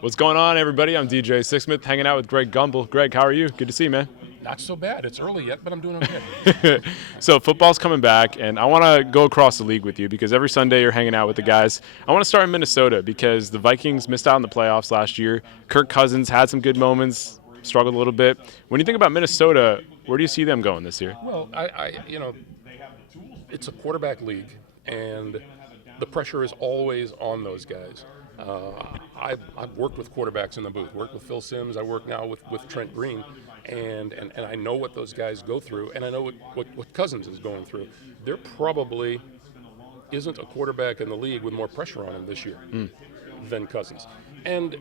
What's going on, everybody? I'm DJ Sixsmith, hanging out with Greg Gumbel. Greg, how are you? Good to see you, man. Not so bad. It's early yet, but I'm doing okay. So football's coming back, and I want to go across the league with you because every Sunday you're hanging out with the guys. I want to start in Minnesota because the Vikings missed out in the playoffs last year. Kirk Cousins had some good moments, struggled a little bit. When you think about Minnesota, where do you see them going this year? Well, it's a quarterback league, and the pressure is always on those guys. I've worked with quarterbacks in the booth, worked with Phil Simms. I work now with Trent Green, and I know what those guys go through, and I know what Cousins is going through. There probably isn't a quarterback in the league with more pressure on him this year than Cousins. And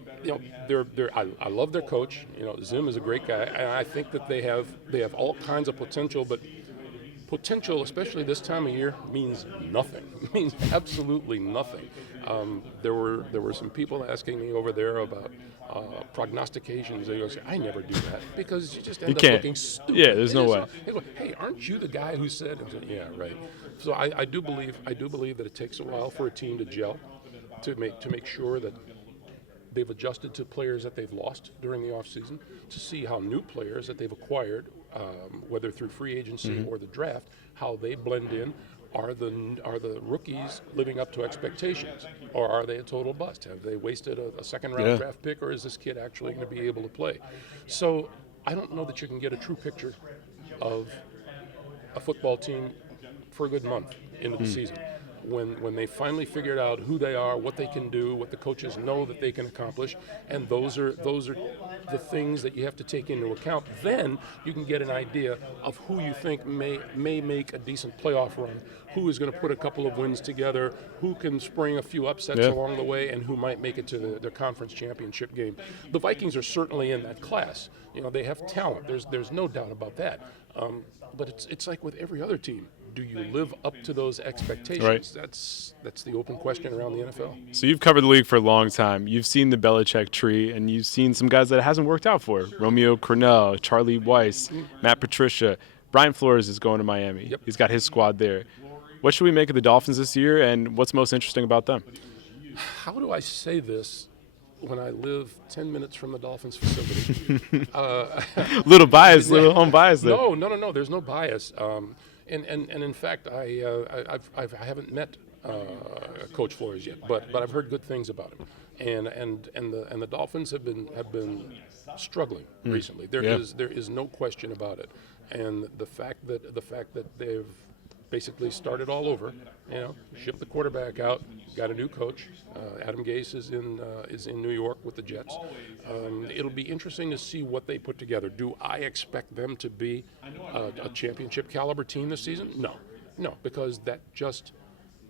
I love their coach. Zim is a great guy, and I think that they have all kinds of potential, but potential, especially this time of year, means nothing. It means absolutely nothing. There were some people asking me over there about prognostications. They go, I never do that because you just end up looking stupid. Yeah, there's no way. They go, hey, aren't you the guy who said? I said, yeah, right. So I do believe that it takes a while for a team to gel, to make sure that they've adjusted to players that they've lost during the offseason, to see how new players that they've acquired, whether through free agency or the draft, how they blend in. Are the rookies living up to expectations, or are they a total bust? Have they wasted a second-round draft pick, or is this kid actually going to be able to play? So I don't know that you can get a true picture of a football team for a good month into the season. When they finally figured out who they are, what they can do, what the coaches know that they can accomplish, and those are the things that you have to take into account. Then you can get an idea of who you think may make a decent playoff run, who is going to put a couple of wins together, who can spring a few upsets along the way, and who might make it to their conference championship game. The Vikings are certainly in that class. They have talent. There's no doubt about that. But it's like with every other team. Do you live up to those expectations? Right. That's the open question around the NFL. So you've covered the league for a long time. You've seen the Belichick tree, and you've seen some guys that it hasn't worked out for. Romeo Cornell, Charlie Weiss, Matt Patricia. Brian Flores is going to Miami. Yep. He's got his squad there. What should we make of the Dolphins this year, and what's most interesting about them? How do I say this when I live 10 minutes from the Dolphins facility? Little bias, little home bias there. No. There's no bias. And in fact, I haven't met Coach Flores yet, but I've heard good things about him. And the Dolphins have been struggling recently. There is no question about it. And the fact that they've basically started all over, shipped the quarterback out, got a new coach. Adam Gase is in New York with the Jets. It'll be interesting to see what they put together. Do I expect them to be a championship caliber team this season? No, because that just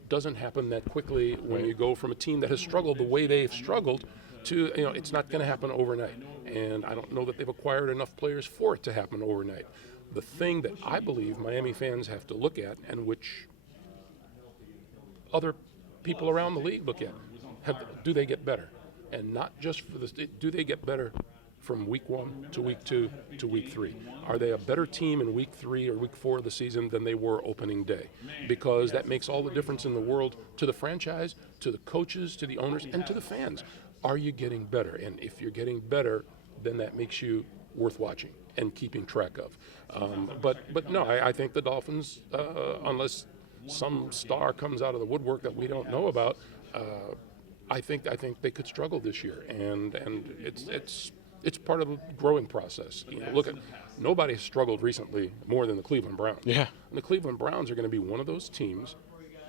doesn't happen that quickly when you go from a team that has struggled the way they've struggled to, it's not going to happen overnight. And I don't know that they've acquired enough players for it to happen overnight. The thing that I believe Miami fans have to look at, and which other people around the league look at, do they get better? And not just do they get better from week 1 to week 2 to week 3? Are they a better team in week 3 or week 4 of the season than they were opening day? Because that makes all the difference in the world to the franchise, to the coaches, to the owners, and to the fans. Are you getting better? And if you're getting better, then that makes you worth watching and keeping track of. But no, I think the Dolphins, unless some star comes out of the woodwork that we don't know about, I think they could struggle this year, and it's part of the growing process. Look at nobody has struggled recently more than the Cleveland Browns. Yeah, and the Cleveland Browns are going to be one of those teams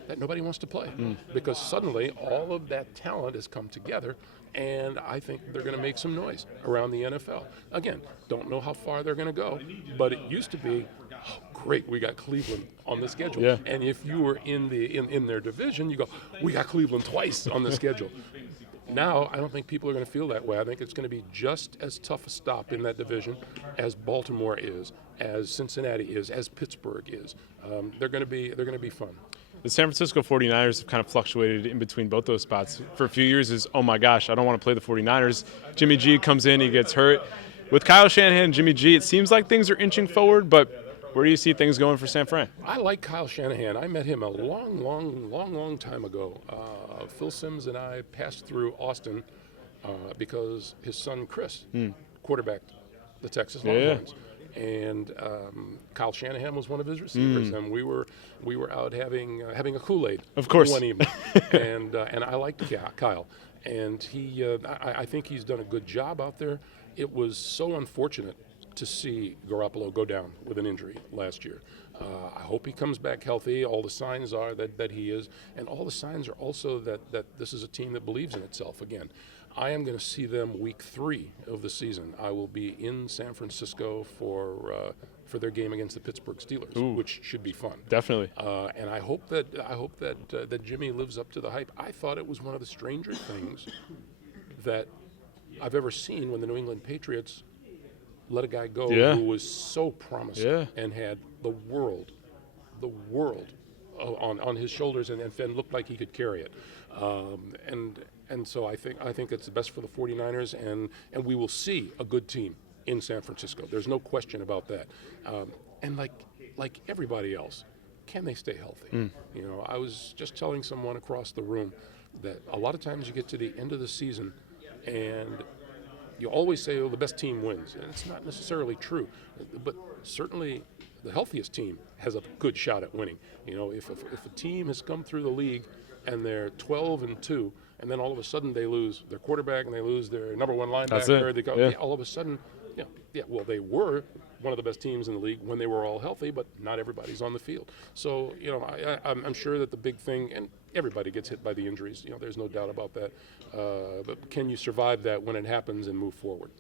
that nobody wants to play because suddenly all of that talent has come together, and I think they're going to make some noise around the NFL. Again, don't know how far they're going to go, but it used to be, great, we got Cleveland on the schedule. Yeah. And if you were in their division, you go, we got Cleveland twice on the schedule. Now, I don't think people are going to feel that way. I think it's going to be just as tough a stop in that division as Baltimore is, as Cincinnati is, as Pittsburgh is. They're going to be fun. The San Francisco 49ers have kind of fluctuated in between both those spots. For a few years is, oh my gosh, I don't want to play the 49ers. Jimmy G comes in, he gets hurt. With Kyle Shanahan and Jimmy G, it seems like things are inching forward, but where do you see things going for San Fran? I like Kyle Shanahan. I met him a long time ago. Phil Simms and I passed through Austin because his son Chris quarterbacked the Texas Yeah. Longhorns. And Kyle Shanahan was one of his receivers, and we were out having a Kool-Aid Of course. one evening, and I liked Kyle, and I think he's done a good job out there. It was so unfortunate to see Garoppolo go down with an injury last year. I hope he comes back healthy. All the signs are that he is, and all the signs are also that this is a team that believes in itself again. I am going to see them week 3 of the season. I will be in San Francisco for their game against the Pittsburgh Steelers, which should be fun. Definitely. And I hope that Jimmy lives up to the hype. I thought it was one of the stranger things that I've ever seen when the New England Patriots let a guy go who was so promising and had the world on his shoulders and looked like he could carry it. And so I think it's the best for the 49ers, and we will see a good team in San Francisco. There's no question about that. And like everybody else, can they stay healthy? You know, I was just telling someone across the room that a lot of times you get to the end of the season and you always say, oh, the best team wins. And it's not necessarily true. But certainly the healthiest team has a good shot at winning. You know, if a team has come through the league and they're 12-2, and then all of a sudden they lose their quarterback and they lose their number one linebacker, they go, all of a sudden, well, they were one of the best teams in the league when they were all healthy, but not everybody's on the field. So, you know, I'm sure that the big thing, and everybody gets hit by the injuries, you know, there's no doubt about that. But can you survive that when it happens and move forward?